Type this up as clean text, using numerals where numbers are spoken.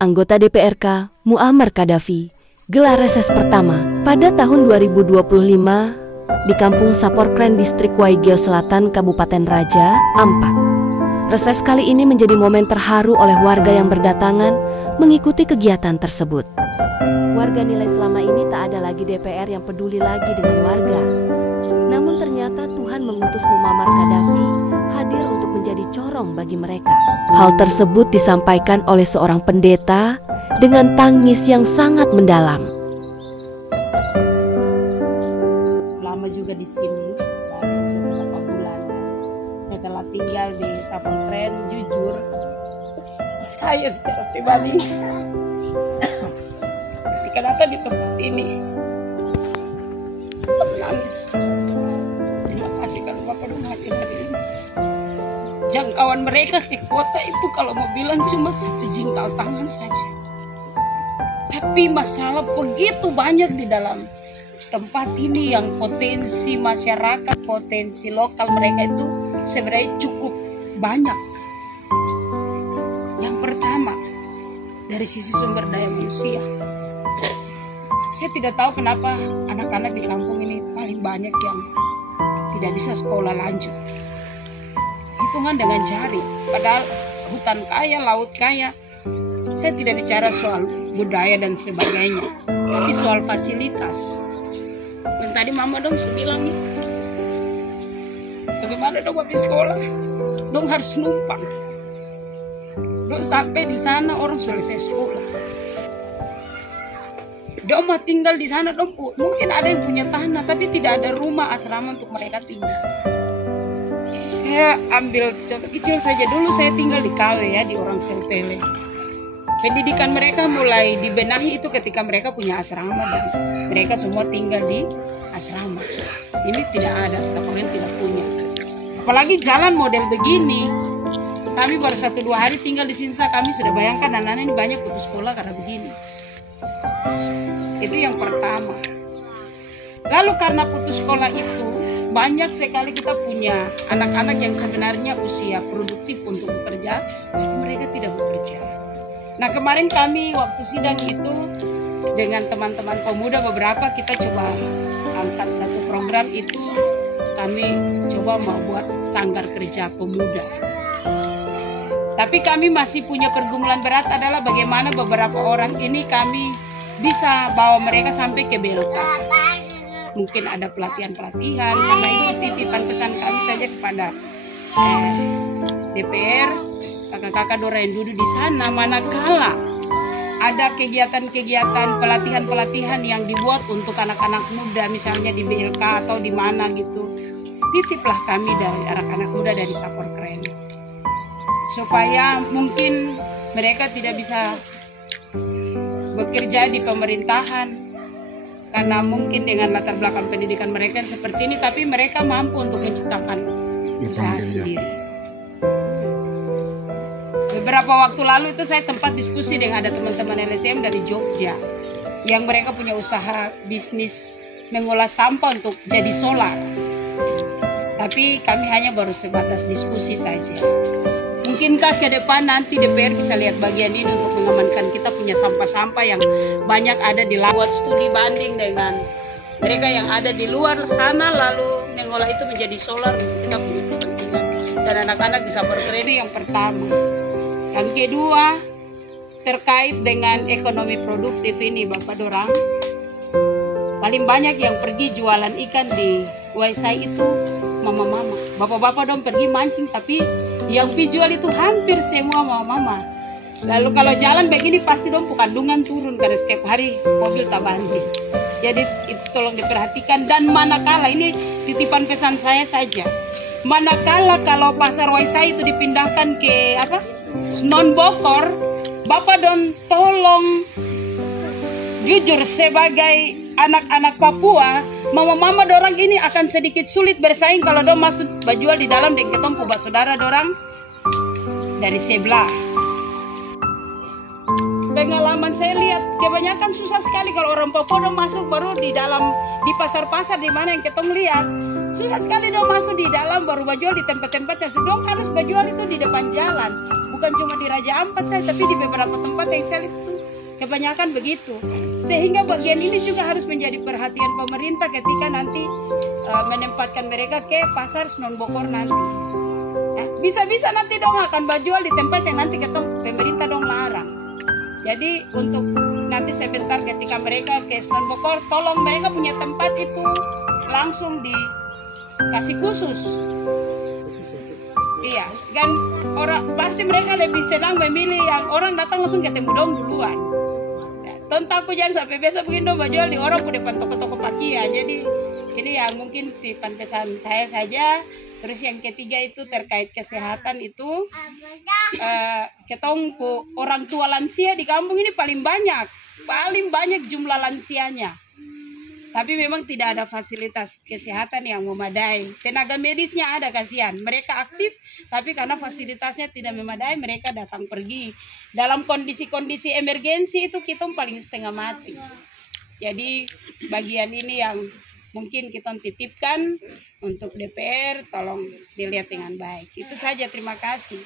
anggota DPRK Muammar Gaddafi, gelar reses pertama pada tahun 2025 di Kampung Saporkren, Distrik Waigeo Selatan, Kabupaten Raja Ampat. Reses kali ini menjadi momen terharu oleh warga yang berdatangan mengikuti kegiatan tersebut. Warga nilai selama ini tak ada lagi DPR yang peduli lagi dengan warga. Namun ternyata Tuhan mengutus Muammar Gaddafi hadir untuk menjadi corong bagi mereka. Hal tersebut disampaikan oleh seorang pendeta dengan tangis yang sangat mendalam. Lama juga di sini, beberapa bulan. Setelah tinggal di Saporkren, jujur, saya secara pribadi ketika datang di tempat ini, saya menangis. Terima kasih kalau Bapak udah hadir hari ini. Jangkauan mereka ke kota itu kalau mau bilang cuma satu jengkal tangan saja. Tapi masalah begitu banyak di dalam tempat ini yang potensi masyarakat, potensi lokal mereka itu sebenarnya cukup banyak. Yang pertama, dari sisi sumber daya manusia. Saya tidak tahu kenapa anak-anak di kampung ini paling banyak yang tidak bisa sekolah lanjut. Hitungan dengan jari, padahal hutan kaya, laut kaya. Saya tidak bicara soal budaya dan sebagainya, tapi soal fasilitas. Yang tadi mama dong bilang itu, bagaimana dong habis sekolah, dong harus numpang. Dong sampai di sana orang selesai sekolah, dong mau tinggal di sana dong. Mungkin ada yang punya tanah, tapi tidak ada rumah asrama untuk mereka tinggal. Saya ambil contoh kecil saja, dulu saya tinggal di KW ya, di orang Selpele. Pendidikan mereka mulai dibenahi itu ketika mereka punya asrama dan mereka semua tinggal di asrama. Ini tidak ada, Saporkren tidak punya. Apalagi jalan model begini. Kami baru 1-2 hari tinggal di Sinsa, kami sudah bayangkan anak-anak ini banyak putus sekolah karena begini. Itu yang pertama. Lalu karena putus sekolah itu, banyak sekali kita punya anak-anak yang sebenarnya usia produktif untuk bekerja, tapi mereka tidak bekerja. Nah, kemarin kami waktu sidang itu dengan teman-teman pemuda beberapa kita coba angkat satu program itu, kami coba membuat sanggar kerja pemuda. Tapi kami masih punya pergumulan berat adalah bagaimana beberapa orang ini kami bisa bawa mereka sampai ke BLK. Mungkin ada pelatihan-pelatihan, karena itu titipan pesan kami saja kepada DPR, kakak-kakak Dora yang duduk di sana, manakala ada kegiatan-kegiatan pelatihan-pelatihan yang dibuat untuk anak-anak muda, misalnya di BLK atau di mana gitu, titiplah kami dari anak-anak muda dari Saporkren, supaya mungkin mereka tidak bisa bekerja di pemerintahan, karena mungkin dengan latar belakang pendidikan mereka seperti ini, tapi mereka mampu untuk menciptakan usaha sendiri. Beberapa waktu lalu itu saya sempat diskusi dengan ada teman-teman LSM dari Jogja, yang mereka punya usaha bisnis mengolah sampah untuk jadi solar. Tapi kami hanya baru sebatas diskusi saja. Mungkinkah ke depan nanti DPR bisa lihat bagian ini untuk mengamankan kita punya sampah-sampah yang banyak ada di laut, studi banding dengan mereka yang ada di luar sana, lalu mengolah itu menjadi solar untuk kita punya kepentingan. Dan anak-anak di Saporkren ini yang pertama. Yang kedua, terkait dengan ekonomi produktif ini Bapak Dorang, paling banyak yang pergi jualan ikan di Waisai itu mama-mama. Bapak-bapak dong pergi mancing, tapi yang jual itu hampir semua mama-mama. Lalu kalau jalan begini pasti dong kandungan turun karena setiap hari mobil tak banding. Jadi itu tolong diperhatikan. Dan manakala, ini titipan pesan saya saja, manakala kalau pasar Waisai itu dipindahkan ke Non Bokor, Bapak don tolong jujur sebagai anak-anak Papua, mama-mama dorang ini akan sedikit sulit bersaing kalau dong masuk berjual di dalam dan ketemu saudara dorang dari sebelah. Pengalaman saya lihat kebanyakan susah sekali kalau orang Papua dong masuk baru di dalam di pasar-pasar di mana yang ketemu lihat. Susah sekali dong masuk di dalam baru bajual di tempat-tempat yang dong harus bajual itu di depan jalan. Bukan cuma di Raja Ampat saya, tapi di beberapa tempat yang saya lihat itu kebanyakan begitu. Sehingga bagian ini juga harus menjadi perhatian pemerintah ketika nanti menempatkan mereka ke pasar Sunan Bogor nanti. Nah, bisa-bisa nanti dong akan bajual di tempat yang nanti pemerintah dong larang. Jadi untuk nanti sebentar ketika mereka ke Sunan Bogor, tolong mereka punya tempat itu langsung dikasih khusus. Iya, dan pasti mereka lebih senang memilih yang orang datang langsung ketemu dong duluan. Tentang aku jangan sampai biasa begini dong bajual di orang di depan toko-toko pakaian. Jadi ini yang mungkin tipan pesan saya saja. Terus yang ketiga itu terkait kesehatan itu ketong orang tua lansia di kampung ini paling banyak jumlah lansianya. Tapi memang tidak ada fasilitas kesehatan yang memadai. Tenaga medisnya ada, kasihan. Mereka aktif, tapi karena fasilitasnya tidak memadai, mereka datang pergi. Dalam kondisi-kondisi emergensi itu kita paling setengah mati. Jadi bagian ini yang mungkin kita titipkan untuk DPR, tolong dilihat dengan baik. Itu saja, terima kasih.